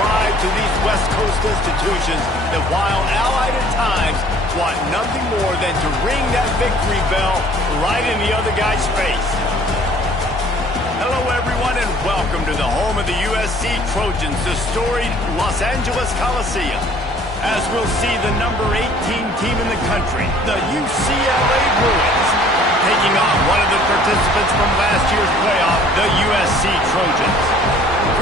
pride to these West Coast institutions that, while allied at times, want nothing more than to ring that victory bell right in the other guy's face. Hello, everyone, and welcome to the home of the USC Trojans, the storied Los Angeles Coliseum. As we'll see the number 18 team in the country, the UCLA Bruins, taking on one of the participants from last year's playoff, the USC Trojans.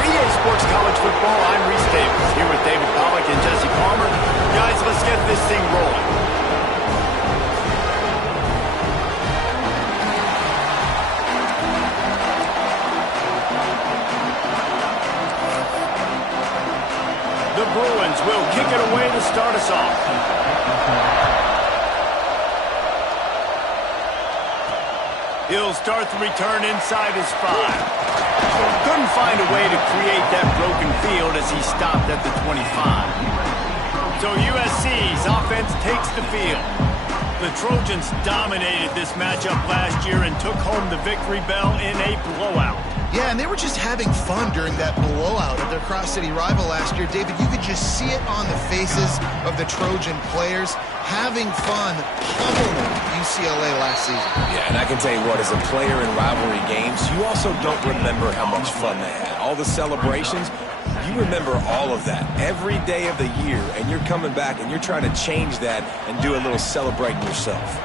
3A Sports College Football, I'm Reese Davis, here with David Pollack and Jesse Palmer. Guys, let's get this thing rolling. The Bruins will kick it away to start us off. He'll start the return inside his 5. Couldn't find a way to create that broken field as he stopped at the 25. So USC's offense takes the field. The Trojans dominated this matchup last year and took home the victory bell in a blowout. Yeah, and they were just having fun during that blowout of their cross-city rival last year. David, you could just see it on the faces of the Trojan players having fun pummeling UCLA last season. Yeah, and I can tell you what, as a player in rivalry games, you also don't remember how much fun they had. All the celebrations, you remember all of that every day of the year, and you're coming back and you're trying to change that and do a little celebrating yourself.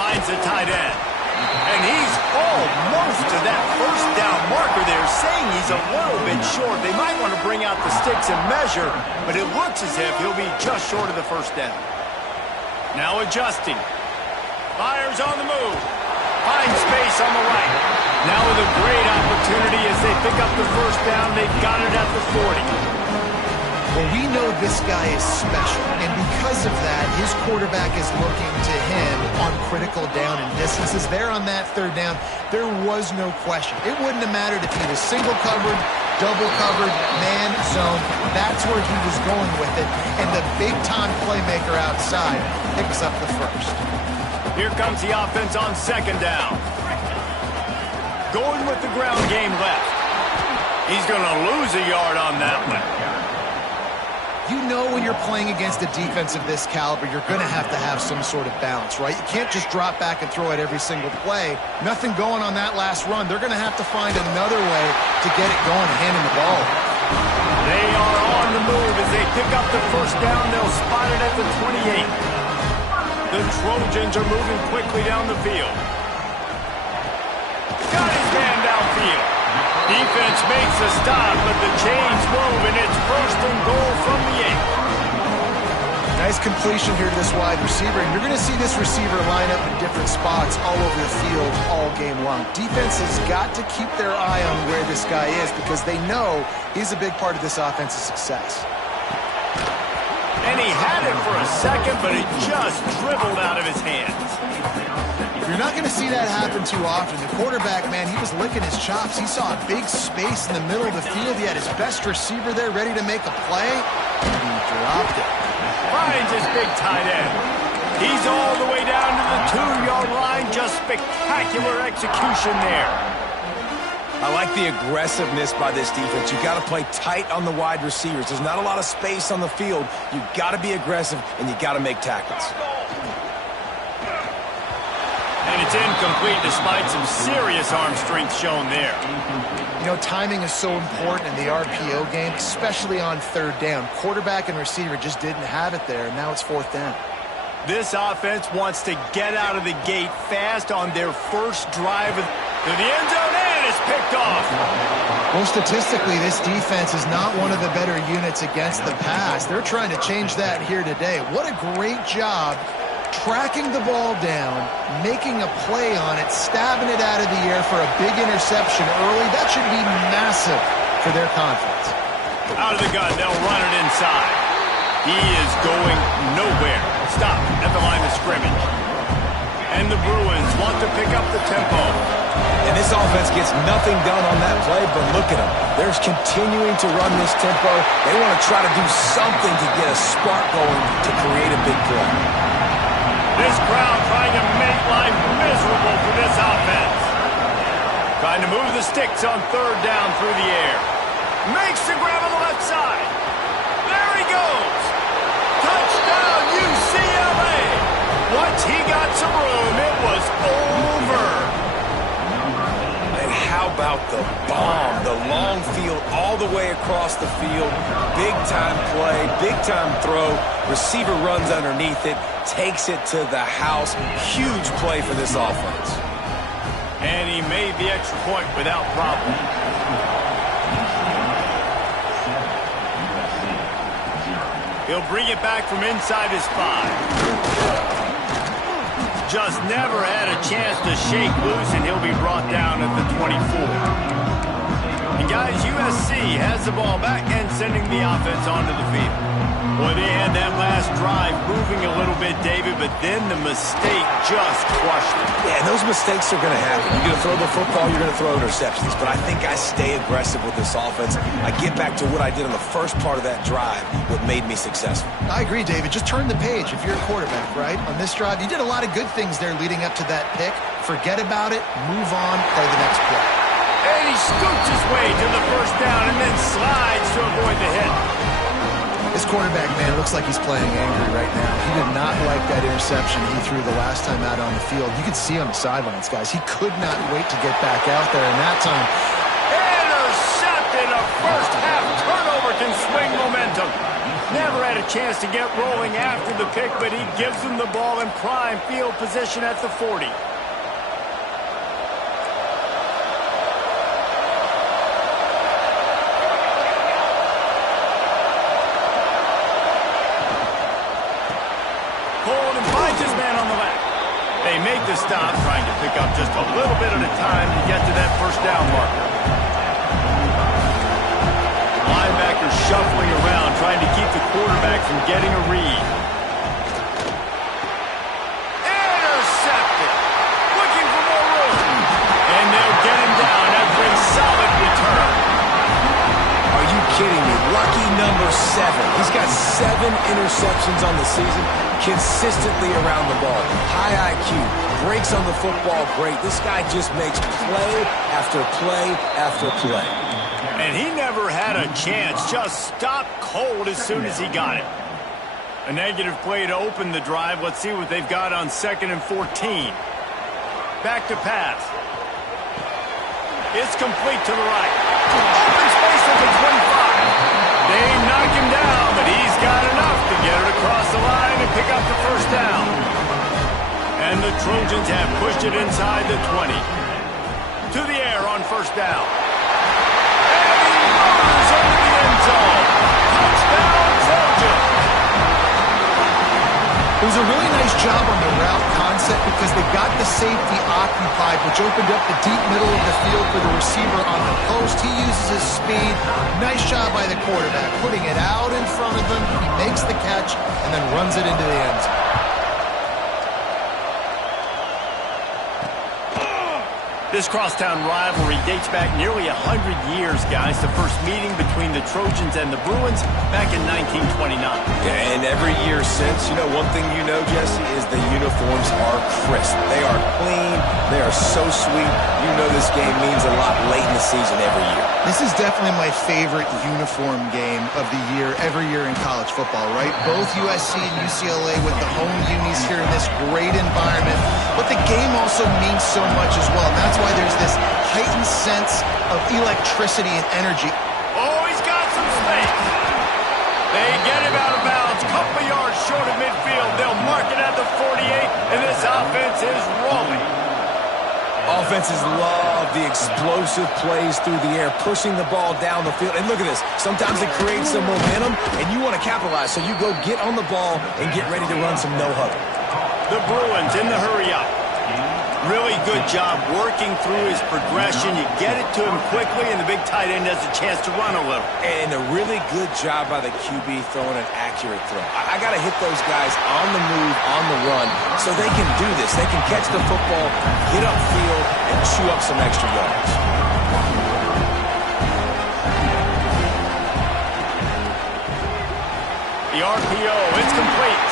Finds a tight end. And he's almost to that first down marker there, saying he's a little bit short. They might want to bring out the sticks and measure, but it looks as if he'll be just short of the first down. Now adjusting. Fires on the move. Finds space on the right. Now with a great opportunity as they pick up the first down. They've got it at the 40. Well, we know this guy is special, and because of that, his quarterback is looking to him on critical down and distances. There on that third down, there was no question. It wouldn't have mattered if he was single covered, double covered, man, zone. That's where he was going with it, and the big-time playmaker outside picks up the first. Here comes the offense on second down. Going with the ground game left. He's going to lose a yard on that one. You know when you're playing against a defense of this caliber, you're going to have some sort of balance, right? You can't just drop back and throw it every single play. Nothing going on that last run. They're going to have to find another way to get it going, handing the ball. They are on the move as they pick up the first down. They'll spot it at the 28. The Trojans are moving quickly down the field. Got his man downfield. Defense makes a stop, but the chains move, and it's first and goal from the 8. Nice completion here to this wide receiver, and you're going to see this receiver line up in different spots all over the field all game long. Defense has got to keep their eye on where this guy is because they know he's a big part of this offense's success. And he had it for a second, but it just dribbled out of his hands. You're not going to see that happen too often. The quarterback, man, he was licking his chops. He saw a big space in the middle of the field. He had his best receiver there ready to make a play, and he dropped it. Finds his big tight end. He's all the way down to the 2-yard line. Just spectacular execution there. I like the aggressiveness by this defense. You've got to play tight on the wide receivers. There's not a lot of space on the field. You've got to be aggressive, and you've got to make tackles. And it's incomplete despite some serious arm strength shown there. You know, timing is so important in the RPO game, especially on third down. Quarterback and receiver just didn't have it there, and now it's fourth down. This offense wants to get out of the gate fast on their first drive to the end zone, and it's picked off. Well, statistically, this defense is not one of the better units against the pass. They're trying to change that here today. What a great job tracking the ball down, making a play on it, stabbing it out of the air for a big interception early. That should be massive for their confidence. Out of the gun, they'll run it inside. He is going nowhere. Stop at the line of scrimmage. And the Bruins want to pick up the tempo. And this offense gets nothing done on that play, but look at them. They're continuing to run this tempo. They want to try to do something to get a spark going to create a big play. This crowd trying to make life miserable for this offense. Trying to move the sticks on third down through the air. Makes the grab on the left side. There he goes. Touchdown, UCLA. Once he got some room, it was over. And how about the bomb? The long field all the way across the field. Big-time play, big-time throw. Receiver runs underneath it, takes it to the house. Huge play for this offense. And he made the extra point without problem. He'll bring it back from inside his 5. Just never had a chance to shake loose, and he'll be brought down at the 24. And guys, USC has the ball back and sending the offense onto the field. Well, they had that last drive moving a little bit, David, but then the mistake just crushed it. Yeah, and those mistakes are going to happen. You're going to throw the football, you're going to throw interceptions. But I think I stay aggressive with this offense. I get back to what I did on the first part of that drive, what made me successful. I agree, David. Just turn the page if you're a quarterback, right? On this drive, you did a lot of good things there leading up to that pick. Forget about it, move on, play the next play. And he scoots his way to the first down and then slides to avoid the hit. This quarterback, man, looks like he's playing angry right now. He did not like that interception he threw the last time out on the field. You could see on the sidelines, guys. He could not wait to get back out there, and that time... Intercepted! A first-half turnover can swing momentum. Never had a chance to get rolling after the pick, but he gives them the ball in prime field position at the 40. They make the stop, trying to pick up just a little bit at a time to get to that first down marker. Linebackers shuffling around, trying to keep the quarterback from getting a read. Intercepted! Looking for more room. And they'll get him down after a solid return. Are you kidding me? Lucky number 7. He's got 7 interceptions on the season, consistently around the ball. High IQ, breaks on the football great. This guy just makes play after play after play. And he never had a chance, just stopped cold as soon as he got it. A negative play to open the drive. Let's see what they've got on 2nd and 14. Back to pass. It's complete to the right. Open space at the 25. They knock him down, but he's got enough to get it across the line and pick up the first down. And the Trojans have pushed it inside the 20. To the air on first down. And he runs over the end zone. Touchdown, Trojans. It was a really nice job on the route concept because they got the safety occupied, which opened up the deep middle of the field for the receiver on the post. He uses his speed. Nice job by the quarterback, putting it out in front of him. He makes the catch and then runs it into the end zone. This crosstown rivalry dates back nearly 100 years, guys. The first meeting between the Trojans and the Bruins back in 1929. Yeah, and every year since, one thing you know, Jesse, is the uniforms are crisp. They are clean. They are so sweet. You know this game means a lot late in the season every year. This is definitely my favorite uniform game of the year, every year in college football, right? Both USC and UCLA with the home unis here in this great environment. But the game also means so much as well. And that's why there's this heightened sense of electricity and energy. Oh, he's got some space. They get him out of bounds. Couple yards short of midfield. They'll mark it at the 48, and this offense is rolling. Offenses love the explosive plays through the air, pushing the ball down the field. And look at this. Sometimes it creates some momentum, and you want to capitalize. So you go get on the ball and get ready to run some no-huddle. The Bruins in the hurry-up. Really good job working through his progression. You get it to him quickly, and the big tight end has a chance to run a little. And a really good job by the QB throwing an accurate throw. I got to hit those guys on the move, on the run, so they can do this. They can catch the football, get upfield, and chew up some extra yards. The RPO, it's complete.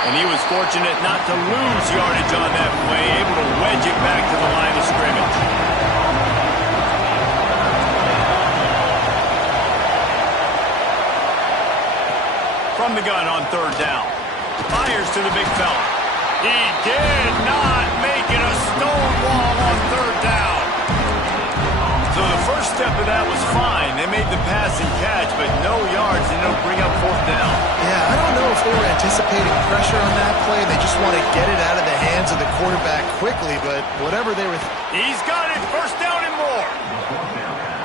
And he was fortunate not to lose yardage on that play, able to wedge it back to the line of scrimmage. From the gun on third down. Fires to the big fella. He did not make it a stone wall on third down. So the first step of that was fine. They made the pass and catch, but no yards, and it'll bring up fourth down. Yeah, I don't know if they were anticipating pressure on that play. They just want to get it out of the hands of the quarterback quickly, but whatever they were... He's got it, first down and more.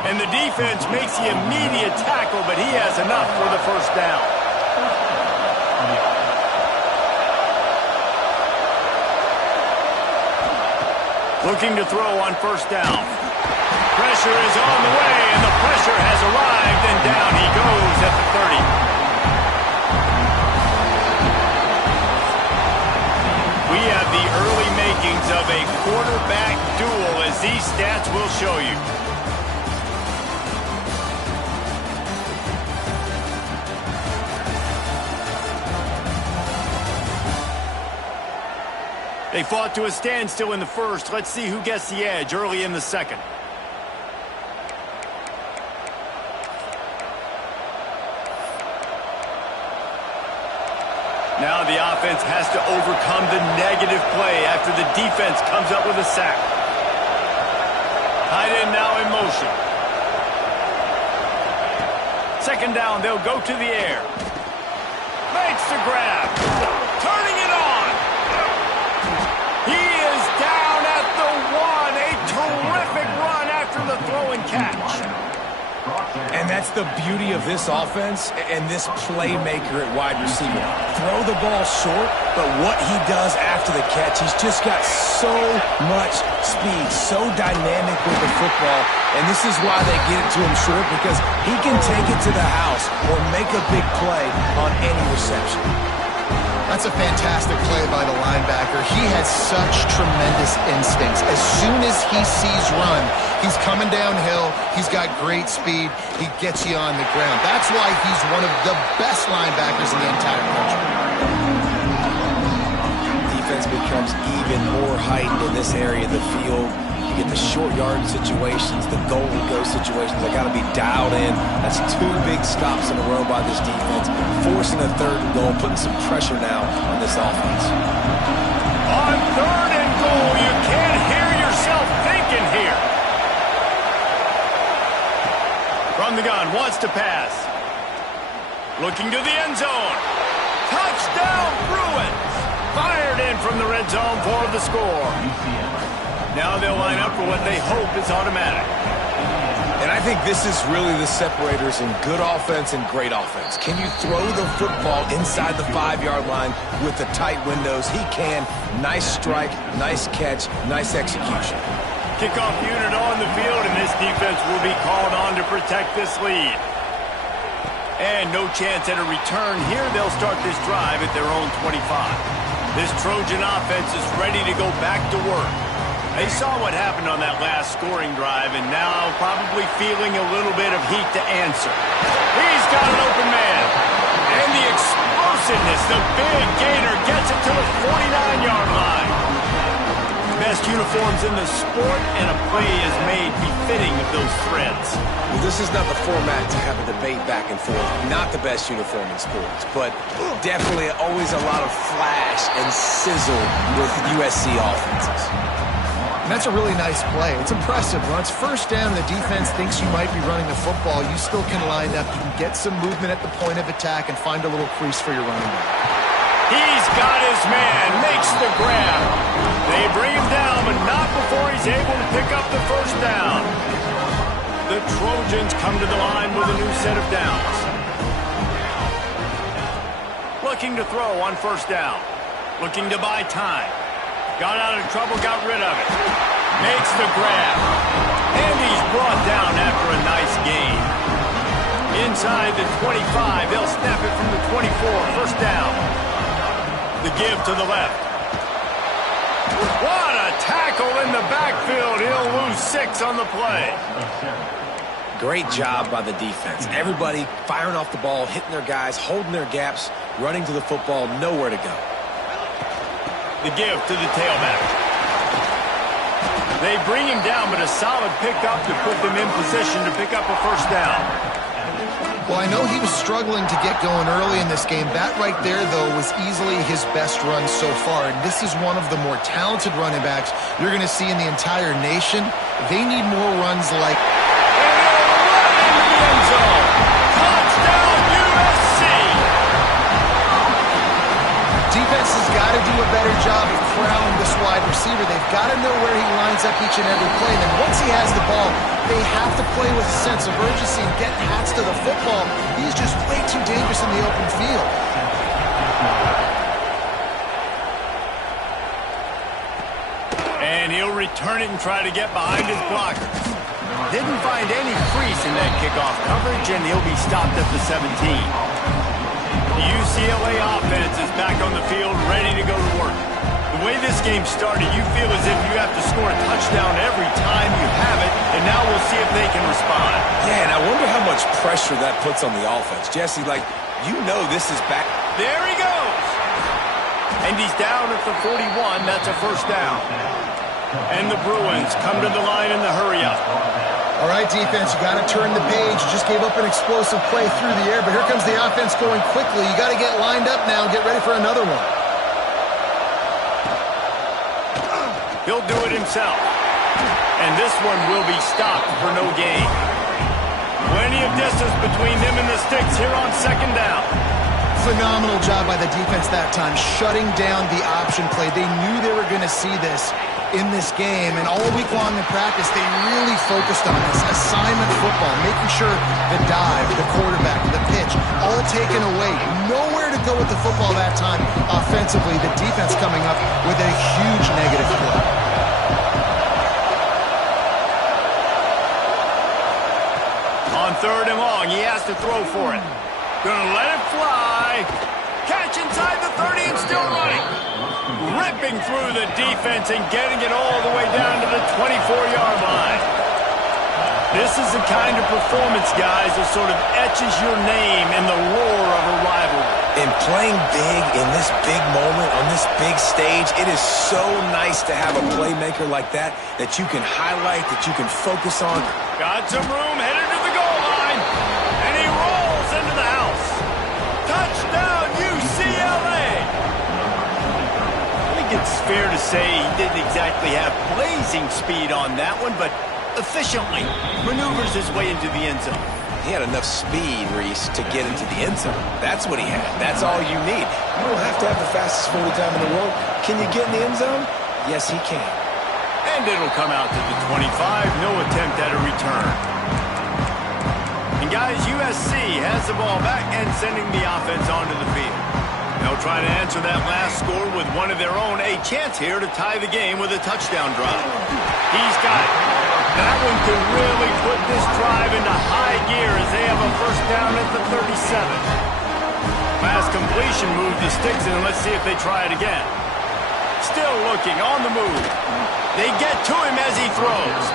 And the defense makes the immediate tackle, but he has enough for the first down. Looking to throw on first down. Pressure is on the way, and the pressure has arrived, and down he goes at the 30. We have the early makings of a quarterback duel, as these stats will show you. They fought to a standstill in the first. Let's see who gets the edge early in the second. Now the offense has to overcome the negative play after the defense comes up with a sack. Tight end now in motion. Second down, they'll go to the air. Makes the grab. Turning it on. He is down at the 1. A terrific run after the throw and catch. And that's the beauty of this offense and this playmaker at wide receiver. Throw the ball short, but what he does after the catch, he's just got so much speed, so dynamic with the football. And this is why they get it to him short, because he can take it to the house or make a big play on any reception. That's a fantastic play by the linebacker. He has such tremendous instincts. As soon as he sees run, he's coming downhill. He's got great speed. He gets you on the ground. That's why he's one of the best linebackers in the entire country. Defense becomes even more heightened in this area of the field. You get the short yardage situations, the goal-to-go situations. They got to be dialed in. That's 2 big stops in a row by this defense, forcing a third and goal, putting some pressure now on this offense. On third and goal, you can't hear yourself thinking here. From the gun, wants to pass. Looking to the end zone. Touchdown, Bruins! Fired in from the red zone for the score. Now they'll line up for what they hope is automatic. And I think this is really the separators in good offense and great offense. Can you throw the football inside the 5-yard line with the tight windows? He can. Nice strike, nice catch, nice execution. Kickoff unit on the field, and this defense will be called on to protect this lead. And no chance at a return here. They'll start this drive at their own 25. This Trojan offense is ready to go back to work. They saw what happened on that last scoring drive, and now probably feeling a little bit of heat to answer. He's got an open man. And the explosiveness, the big gainer gets it to the 49-yard line. Best uniforms in the sport, and a play is made befitting of those threads. Well, this is not the format to have a debate back and forth. Not the best uniform in sports, but definitely always a lot of flash and sizzle with USC offenses. And that's a really nice play. It's impressive. When it's first down and the defense thinks you might be running the football, you still can line up. You can get some movement at the point of attack and find a little crease for your running back. He's got his man, makes the grab. They bring him down, but not before he's able to pick up the first down. The Trojans come to the line with a new set of downs. Looking to throw on first down. Looking to buy time. Got out of trouble, got rid of it. Makes the grab. And he's brought down after a nice gain. Inside the 25, they'll snap it from the 24. First down. The give to the left. What a tackle in the backfield. He'll lose 6 on the play. Great job by the defense. Everybody firing off the ball, hitting their guys, holding their gaps, running to the football, nowhere to go. The give to the tailback. They bring him down, but a solid pickup to put them in position to pick up a first down. Well, I know he was struggling to get going early in this game. That right there, though, was easily his best run so far. And this is one of the more talented running backs you're going to see in the entire nation. They need more runs like... And he'll run into the end zone. Touchdown, USC! Defense has got to do a better job of corralling this wide receiver. They've got to know where he lines up each and every play. And then once he has the ball, they have to play with a sense of urgency and get hats to the football. He's just way too dangerous in the open field. And he'll return it and try to get behind his blockers. Didn't find any crease in that kickoff coverage, and he'll be stopped at the 17. The UCLA offense is back on the field, ready to go to work. The way this game started, you feel as if you have to score a touchdown every time you have it, and now we'll see if they can respond. Yeah, and I wonder how much pressure that puts on the offense. Jesse, like, you know this is back. There he goes. And he's down at the 41. That's a first down. And the Bruins come to the line in the hurry-up. All right, defense, you got to turn the page. You just gave up an explosive play through the air, but here comes the offense going quickly. You got to get lined up now and get ready for another one. He'll do it himself. And this one will be stopped for no gain. Plenty of distance between them and the sticks here on second down. Phenomenal job by the defense that time, shutting down the option play. They knew they were going to see this in this game, and all week long in practice, they really focused on this assignment football, making sure the dive, the quarterback, the pitch, all taken away. Nowhere to go with the football that time offensively. The defense coming up with a huge negative play. On third and long, he has to throw for it. Gonna let it fly. Catch inside the 30 and still running. Ripping through the defense and getting it all the way down to the 24-yard line. This is the kind of performance, guys, that sort of etches your name in the roar of a rivalry. And playing big in this big moment, on this big stage, it is so nice to have a playmaker like that you can highlight, that you can focus on. Got some room, headed to the goal line. And he rolls into the house. Touchdown, UCLA! It's fair to say he didn't exactly have blazing speed on that one, but efficiently maneuvers his way into the end zone. He had enough speed, Reese, to get into the end zone. That's what he had. That's all you need. You don't have to have the fastest 40 time in the world. Can you get in the end zone? Yes, he can. And it'll come out to the 25. No attempt at a return. And guys, USC has the ball back and sending the offense onto the field. They'll try to answer that last score with one of their own. A chance here to tie the game with a touchdown drive. He's got it. That one could really put this drive into high gear as they have a first down at the 37. Last completion moved the sticks, and let's see if they try it again. Still looking, on the move. They get to him as he throws.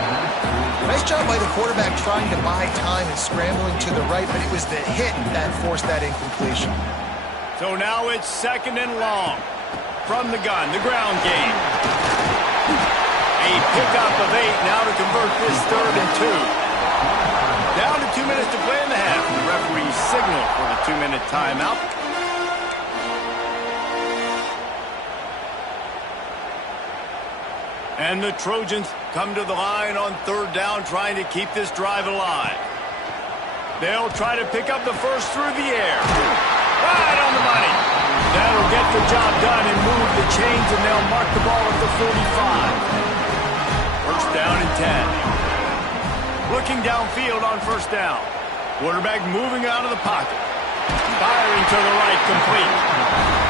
Nice job by the quarterback trying to buy time and scrambling to the right, but it was the hit that forced that incompletion. So now it's second and long. From the gun, the ground game. A pickup of 8 now to convert this third and 2. Down to 2 minutes to play in the half. The referee signal for the 2-minute timeout. And the Trojans come to the line on third down, trying to keep this drive alive. They'll try to pick up the first through the air. Right on the money. That'll get the job done and move the chains, and they'll mark the ball at the 45. First down and 10. Looking downfield on first down. Quarterback moving out of the pocket. Firing to the right, complete.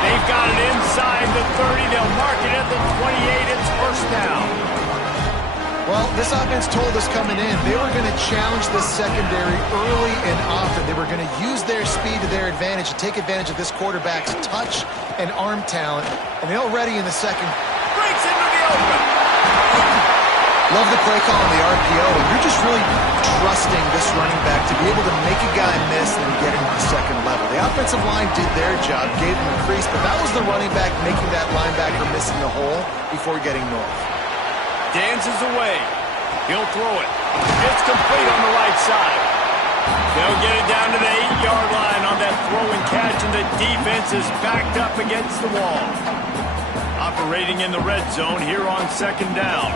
They've got it inside the 30. They'll mark it at the 28. It's first down. Well, this offense told us coming in they were going to challenge this secondary early and often. They were going to use their speed to their advantage and take advantage of this quarterback's touch and arm talent. And they're already in the second. Breaks into the open. Love the play call on the RPO, and you're just really trusting this running back to be able to make a guy miss and then get him to the second level. The offensive line did their job, gave him a crease, but that was the running back making that linebacker miss in the hole before getting north. Dances away. He'll throw it. It's complete on the right side. They'll get it down to the defense is backed up against the wall. Operating in the red zone here on second down.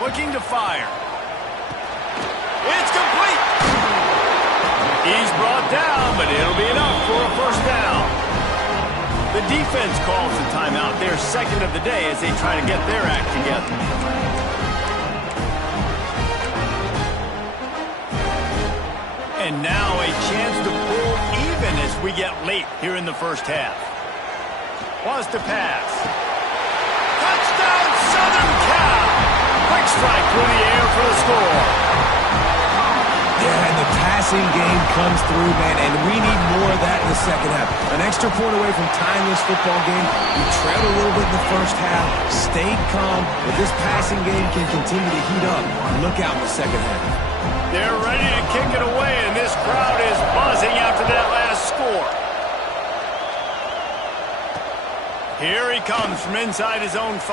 Looking to fire. It's complete. He's brought down, but it'll be enough for a first down. The defense calls the timeout, their second of the day, as they try to get their act together. And now a chance to pull even as we get late here in the first half. Wants to pass. Touchdown, Southern Cal! Quick strike through the air for the score. Yeah, and the passing game comes through, man, and we need more of that in the second half. An extra point away from tying this football game. We trailed a little bit in the first half, stayed calm, but this passing game can continue to heat up. Look out in the second half. They're ready to kick it away, and this crowd is buzzing after that last score. Here he comes from inside his own 5.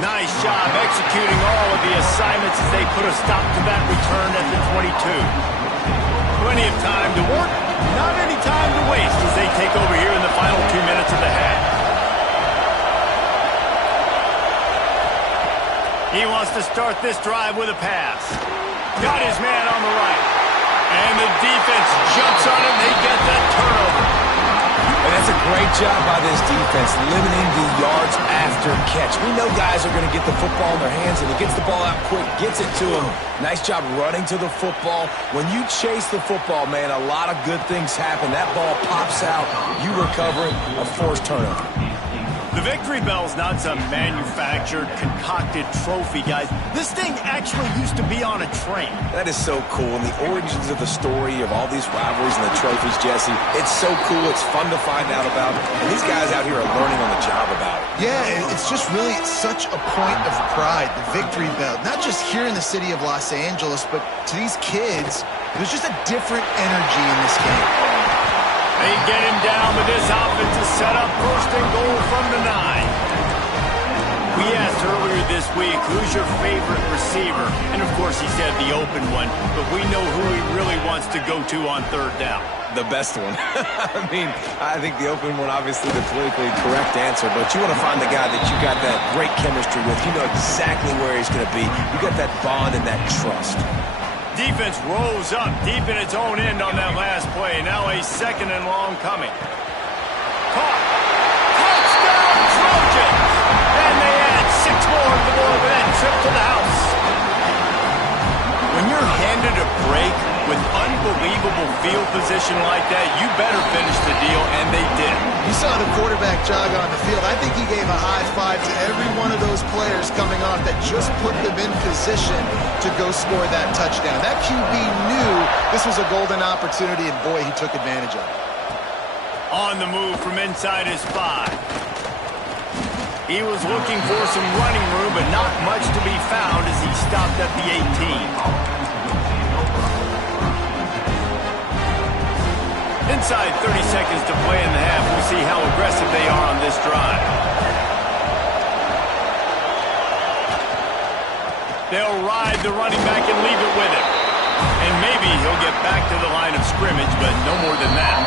Nice job executing all of the assignments as they put a stop to that return at the 22. Plenty of time to work, not any time to waste as they take over here in the final 2 minutes of the half. He wants to start this drive with a pass. Got his man on the right. And the defense jumps on him. They get that turnover. And that's a great job by this defense, limiting the yards after catch. We know guys are going to get the football in their hands, and he gets the ball out quick, gets it to him. Nice job running to the football. When you chase the football, man, a lot of good things happen. That ball pops out, you recover it, a forced turnover. The victory bell's not some manufactured, concocted trophy, guys. This thing actually used to be on a train. That is so cool, and the origins of the story of all these rivalries and the trophies, Jesse, it's so cool, it's fun to find out about, and these guys out here are learning on the job about it. Yeah, it's just really such a point of pride, the victory bell. Not just here in the city of Los Angeles, but to these kids, there's just a different energy in this game. They get him down with this offensive setup, first and goal from the 9. We asked earlier this week, who's your favorite receiver? And, of course, he said the open one, but we know who he really wants to go to on third down. The best one. I mean, I think the open one, obviously the politically correct answer, but you want to find the guy that you got that great chemistry with. You know exactly where he's going to be. You got that bond and that trust. Defense rolls up deep in its own end on that last play. Now a second and long coming. Caught. Touchdown, Trojans! And they add 6 more to the board with that trip to the house. When you're handed a break with unbelievable field position like that, you better finish the deal, and they did. You saw the quarterback jog on the field. I think he gave a high five to every one of those players coming off that just put them in position to go score that touchdown. That QB knew this was a golden opportunity, and boy, he took advantage of it. On the move from inside his 5. He was looking for some running room, but not much to be found as he stopped at the 18. Inside 30 seconds to play in the half. We'll see how aggressive they are on this drive. They'll ride the running back and leave it with him. And maybe he'll get back to the line of scrimmage, but no more than that.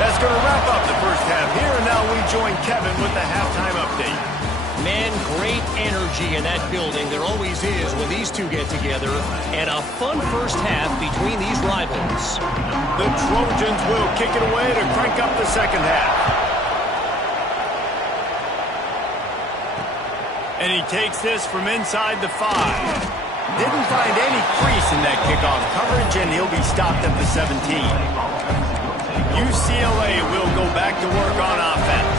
That's going to wrap up the first half here, and now we join Kevin with the halftime update. Man, great energy in that building. There always is when these two get together. And a fun first half between these rivals. The Trojans will kick it away to crank up the second half. And he takes this from inside the 5. Didn't find any crease in that kickoff coverage, and he'll be stopped at the 17. UCLA will go back to work on offense.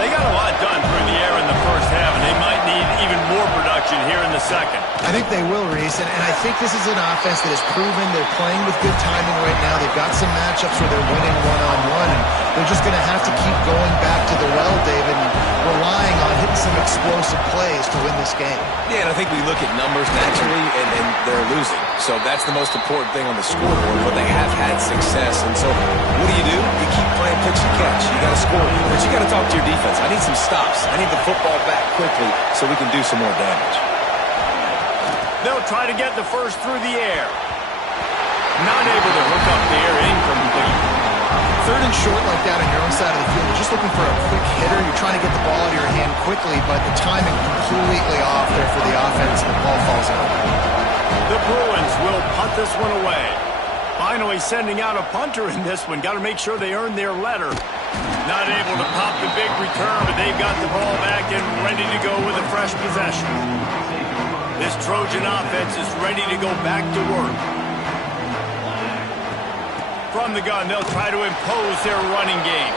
They got a lot done through the air in the first half, and they might need even more production here in the second. I think they will, Reese, and I think this is an offense that has proven they're playing with good timing right now. They've got some matchups where they're winning one-on-one, and they're just going to have to keep going back to the well, David, and relying on hitting some explosive plays to win this game. Yeah, and I think we look at numbers naturally, and they're losing. So that's the most important thing on the scoreboard, but they have had success. And so what do? You keep playing pitch and catch. You got to score, but you got to talk to your defense. I need some stops. I need the football back quickly so we can do some more damage. They'll try to get the first through the air. Not able to hook up there, incomplete. Third and short like that on your own side of the field, you're just looking for a quick hitter. You're trying to get the ball out of your hand quickly, but the timing completely off there for the offense, and the ball falls out. The Bruins will punt this one away. Finally sending out a punter in this one. Got to make sure they earn their letter. Not able to pop the big return, but they've got the ball back and ready to go with a fresh possession. This Trojan offense is ready to go back to work. From the gun, they'll try to impose their running game.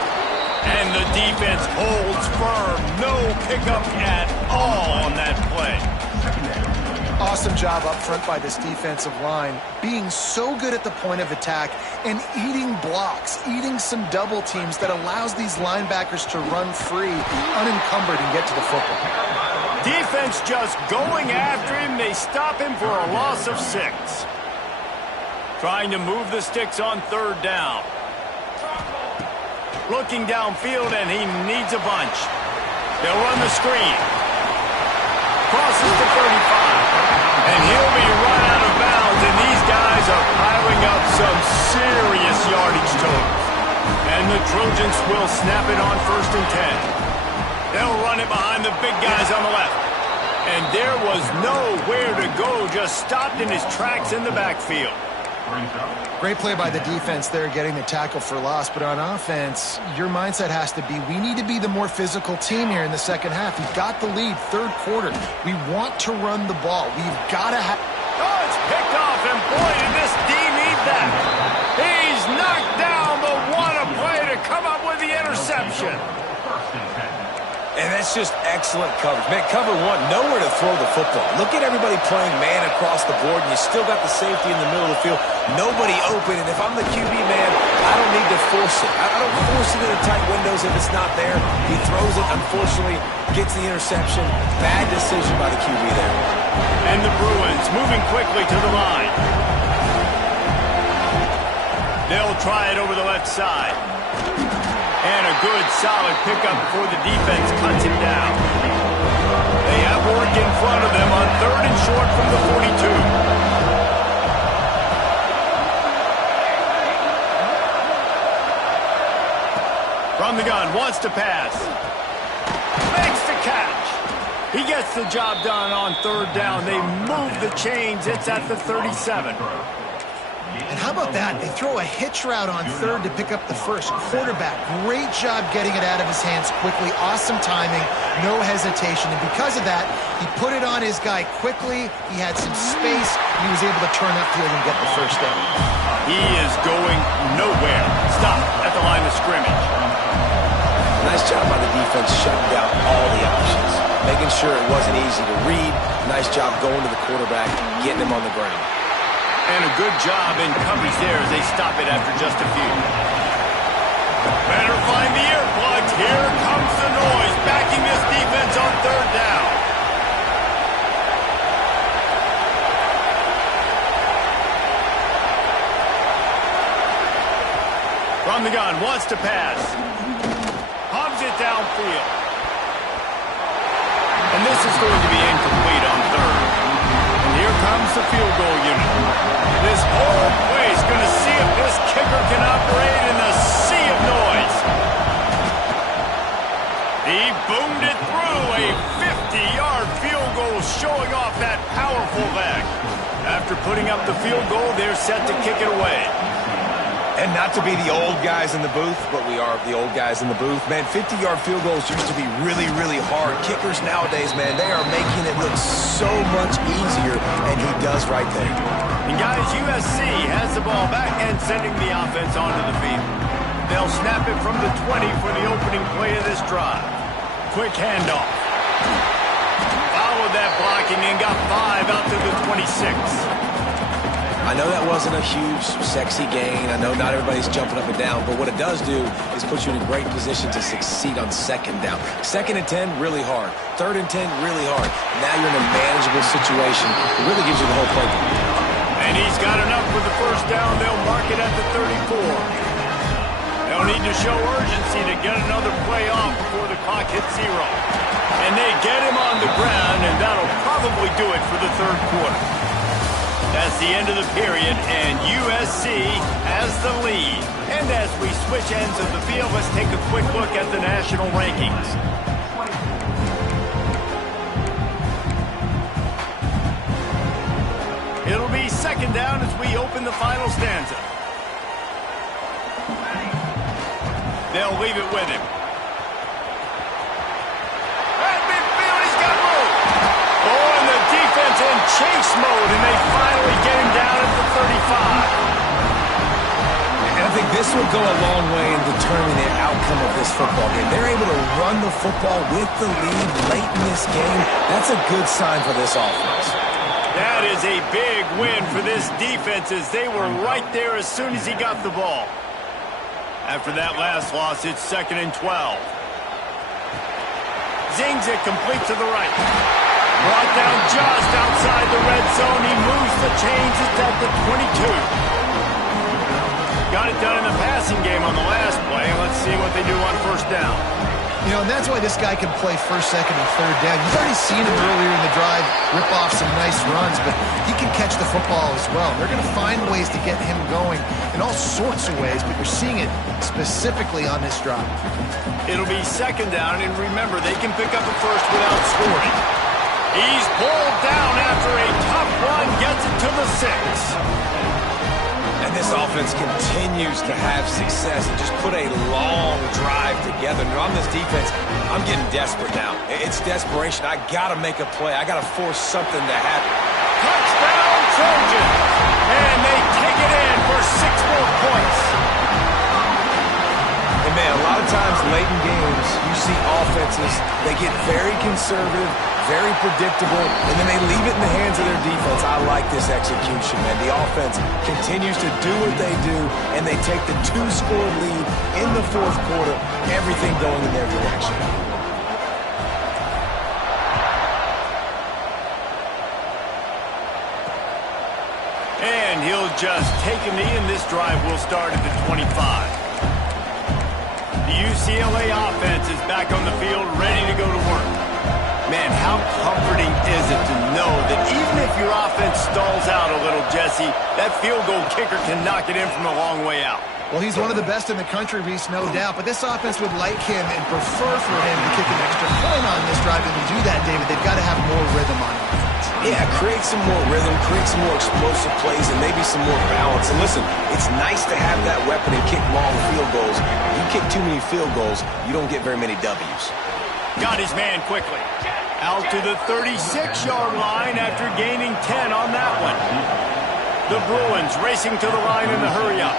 And the defense holds firm. No pickup at all on that play. Awesome job up front by this defensive line, being so good at the point of attack and eating blocks, eating some double teams that allows these linebackers to run free, unencumbered, and get to the football. Defense just going after him. They stop him for a loss of 6. Trying to move the sticks on third down. Looking downfield, and he needs a bunch. They'll run the screen. Crosses the 35. And he'll be run out of bounds, and these guys are piling up some serious yardage totals. And the Trojans will snap it on 1st and 10. They'll run it behind the big guys on the left. And there was nowhere to go, just stopped in his tracks in the backfield. Great play by the defense there, getting the tackle for loss. But on offense, your mindset has to be, we need to be the more physical team here in the second half. We've got the lead, third quarter. We want to run the ball. We've got to have... Oh, it's picked off, and boy, did this D need that. He's knocked down, but what a play to come up with the interception. And that's just excellent coverage. Man, cover one, nowhere to throw the football. Look at everybody playing man across the board, and you still got the safety in the middle of the field. Nobody open, and if I'm the QB, man, I don't need to force it. I don't force it into tight windows if it's not there. He throws it, unfortunately, gets the interception. Bad decision by the QB there. And the Bruins moving quickly to the line. They'll try it over the left side. And a good, solid pickup before the defense cuts him down. They have work in front of them on 3rd and short from the 42. From the gun, wants to pass. Makes the catch. He gets the job done on 3rd down. They move the chains. It's at the 37. And how about that? They throw a hitch route on 3rd to pick up the first. Quarterback, great job getting it out of his hands quickly. Awesome timing, no hesitation. And because of that, he put it on his guy quickly. He had some space. He was able to turn upfield and get the first down. He is going nowhere. Stop at the line of scrimmage. Nice job by the defense shutting down all the options. Making sure it wasn't easy to read. Nice job going to the quarterback, getting him on the ground. And a good job in coverage there as they stop it after just a few. Better find the earplugs. Here comes the noise, backing this defense on 3rd down. From the gun, wants to pass. Hubs it downfield. And this is going to be incomplete on 3rd. And here comes the field goal unit. This whole place going to see if this kicker can operate in the sea of noise. He boomed it through, a 50-yard field goal showing off that powerful leg. After putting up the field goal, they're set to kick it away. And not to be the old guys in the booth, but we are the old guys in the booth. Man, 50-yard field goals used to be really, really hard. Kickers nowadays, man, they are making it look so much easier, and he does right there. And guys, USC has the ball back and sending the offense onto the field. They'll snap it from the 20 for the opening play of this drive. Quick handoff. Followed that blocking and got 5 out to the 26. I know that wasn't a huge, sexy gain. I know not everybody's jumping up and down, but what it does do is put you in a great position to succeed on 2nd down. 2nd and 10, really hard. 3rd and 10, really hard. Now you're in a manageable situation. It really gives you the whole playbook. And he's got enough for the first down. They'll mark it at the 34. They'll need to show urgency to get another play off before the clock hits 0. And they get him on the ground, and that'll probably do it for the 3rd quarter. That's the end of the period, and USC has the lead. And as we switch ends of the field, let's take a quick look at the national rankings. It'll be second down as we open the final stanza. They'll leave it with him. And midfield, he's got room. Oh, and the defense in chase mode, and they finally get him down at the 35. And I think this will go a long way in determining the outcome of this football game. They're able to run the football with the lead late in this game. That's a good sign for this offense. That is a big win for this defense as they were right there as soon as he got the ball. After that last loss, it's 2nd and 12. Zings it complete to the right. Brought down just outside the red zone. He moves the chains. It's at the 22. Got it done in the passing game on the last play. Let's see what they do on first down. You know, and that's why this guy can play first, second, and third down. You've already seen him earlier in the drive rip off some nice runs, but he can catch the football as well. They're going to find ways to get him going in all sorts of ways, but you're seeing it specifically on this drive. It'll be second down, and remember, they can pick up a first without scoring. He's pulled down after a tough run, gets it to the 6. And this offense continues to have success and just put a long drive together. And on this defense, I'm getting desperate now. It's desperation. I got to make a play. I got to force something to happen. Touchdown, Trojans! And they take it in for 6 more points. And man, a lot of times late in games, you see offenses, they get very conservative, very predictable, and then they leave it in the hands of their defense. I like this execution, man. The offense continues to do what they do, and they take the 2-score lead in the 4th quarter, everything going in their direction. And he'll just take a knee, and this drive will start at the 25. The UCLA offense is back on the field, ready to go to work. Man, how comforting is it to know that even if your offense stalls out a little, Jesse, that field goal kicker can knock it in from a long way out. Well, he's one of the best in the country, Reese, no doubt. But this offense would like him and prefer for him to kick an extra point on this drive. And to do that, David, they've got to have more rhythm on offense. Yeah, create some more rhythm, create some more explosive plays, and maybe some more balance. And listen, it's nice to have that weapon and kick long field goals. You kick too many field goals, you don't get very many W's. Got his man quickly. Out to the 36-yard line after gaining 10 on that one. The Bruins racing to the line in the hurry-up.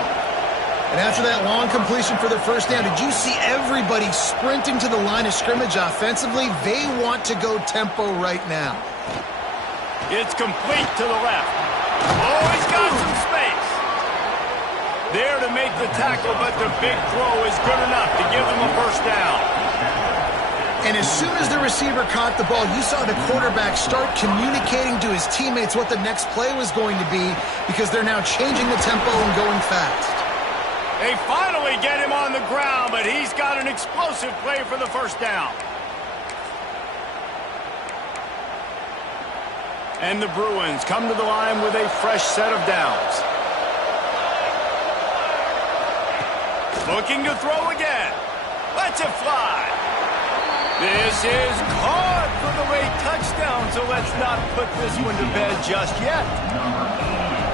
And after that long completion for the first down, did you see everybody sprinting to the line of scrimmage offensively? They want to go tempo right now. It's complete to the left. Oh, he's got some space. There to make the tackle, but the big throw is good enough to give them a first down. And as soon as the receiver caught the ball, you saw the quarterback start communicating to his teammates what the next play was going to be because they're now changing the tempo and going fast. They finally get him on the ground, but he's got an explosive play for the first down. And the Bruins come to the line with a fresh set of downs. Looking to throw again. Lets it fly. This is caught for the late touchdown, so let's not put this one to bed just yet.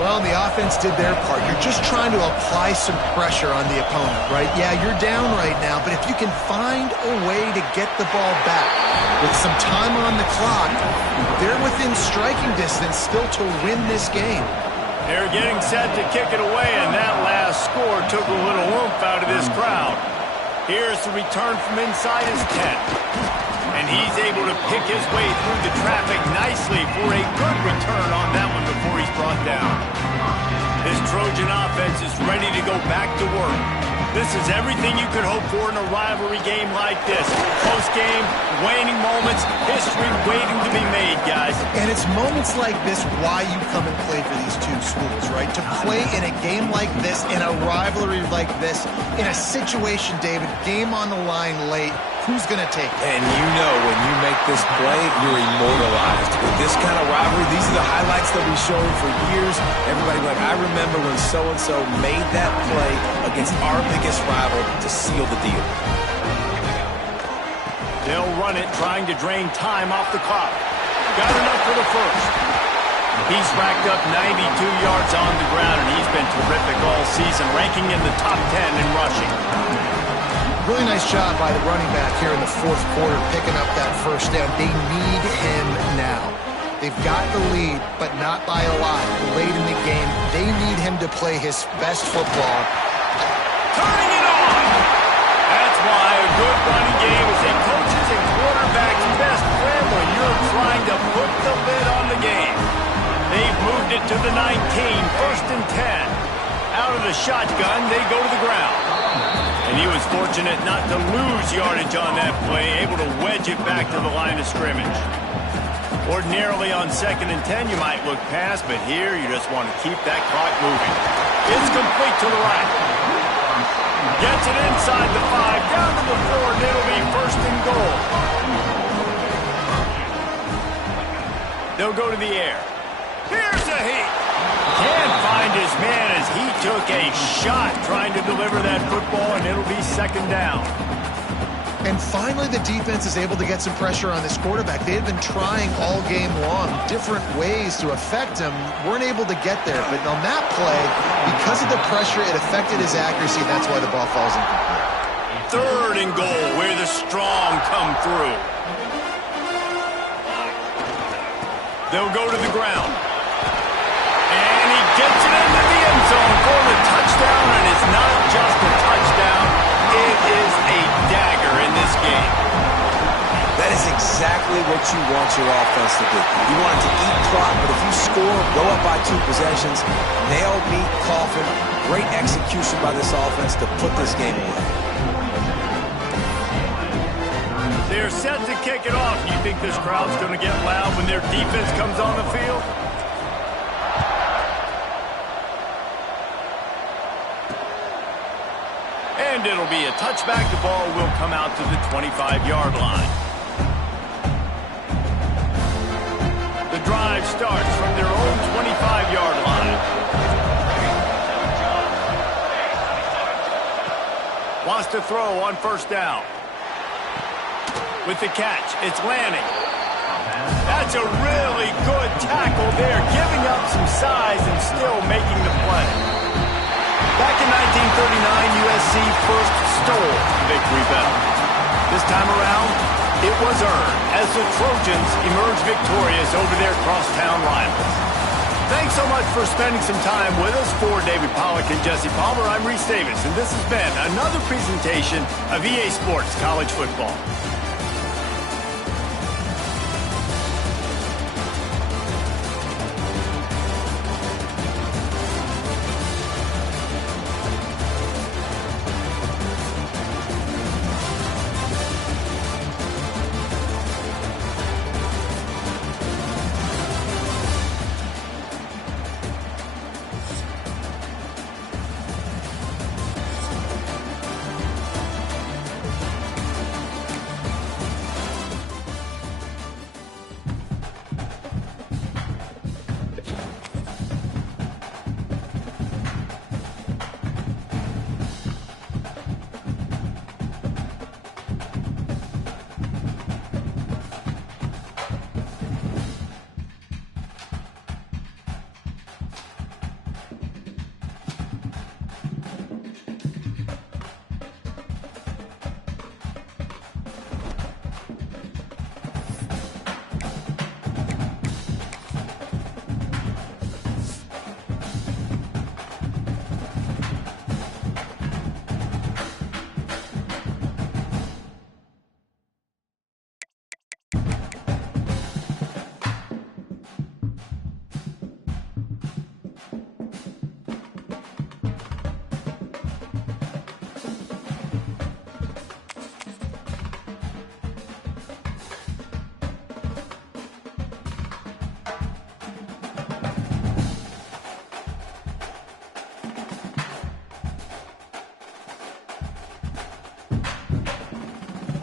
Well, the offense did their part. You're just trying to apply some pressure on the opponent, right? Yeah, you're down right now, but if you can find a way to get the ball back with some time on the clock, they're within striking distance still to win this game. They're getting set to kick it away, and that last score took a little oomph out of this crowd. Here's the return from inside his 10. And he's able to pick his way through the traffic nicely for a good return on that one before he's brought down. This Trojan offense is ready to go back to work. This is everything you could hope for in a rivalry game like this. Close game, waning moments, history waiting to be made, guys. And it's moments like this why you come and play for these two schools, right? To play in a game like this, in a rivalry like this, in a situation, David, game on the line late, Who's going to take it? And you know when you make this play, you're immortalized. With this kind of rivalry, these are the highlights they'll be showing for years. Everybody like, I remember when so-and-so made that play against our biggest rival to seal the deal. They'll run it, trying to drain time off the clock. Got enough for the first. He's racked up 92 yards on the ground, and he's been terrific all season, ranking in the top 10 in rushing. Really nice job by the running back here in the fourth quarter, picking up that first down. They need him now. They've got the lead, but not by a lot. Late in the game, they need him to play his best football. Turning it on! That's why a good running game is a coach's and quarterback's best friend when you're trying to put the lid on the game. They've moved it to the 19, 1st and 10. Out of the shotgun, they go to the ground. And he was fortunate not to lose yardage on that play, able to wedge it back to the line of scrimmage. Ordinarily on 2nd and 10, you might look past, but here you just want to keep that clock moving. It's complete to the right. Gets it inside the 5, down to the 4, and it'll be 1st and goal. They'll go to the air. Here's a heat. Can't find his man as he took a shot trying to deliver that football, and it'll be 2nd down. And finally, the defense is able to get some pressure on this quarterback. They had been trying all game long, different ways to affect him. Weren't able to get there. But on that play, because of the pressure, it affected his accuracy. That's why the ball falls incomplete. 3rd and goal, where the strong come through. They'll go to the ground. And he gets it into the end zone for the touchdown, and it's not just a touchdown. It is a dagger in this game. That is exactly what you want your offense to do. You want it to eat clock, but if you score, go up by 2 possessions, nail, meet, coffin, great execution by this offense to put this game away. They're set to kick it off. You think this crowd's going to get loud when their defense comes on the field? And it'll be a touchback. The ball will come out to the 25-yard line. The drive starts from their own 25-yard line. Wants to throw on 1st down. With the catch, it's Lanning. That's a really good tackle there, giving up some size and still making the play. Back in 1939, USC first stole the victory bell. This time around, it was earned as the Trojans emerged victorious over their crosstown rivals. Thanks so much for spending some time with us. For David Pollack and Jesse Palmer, I'm Reese Davis, and this has been another presentation of EA Sports College Football.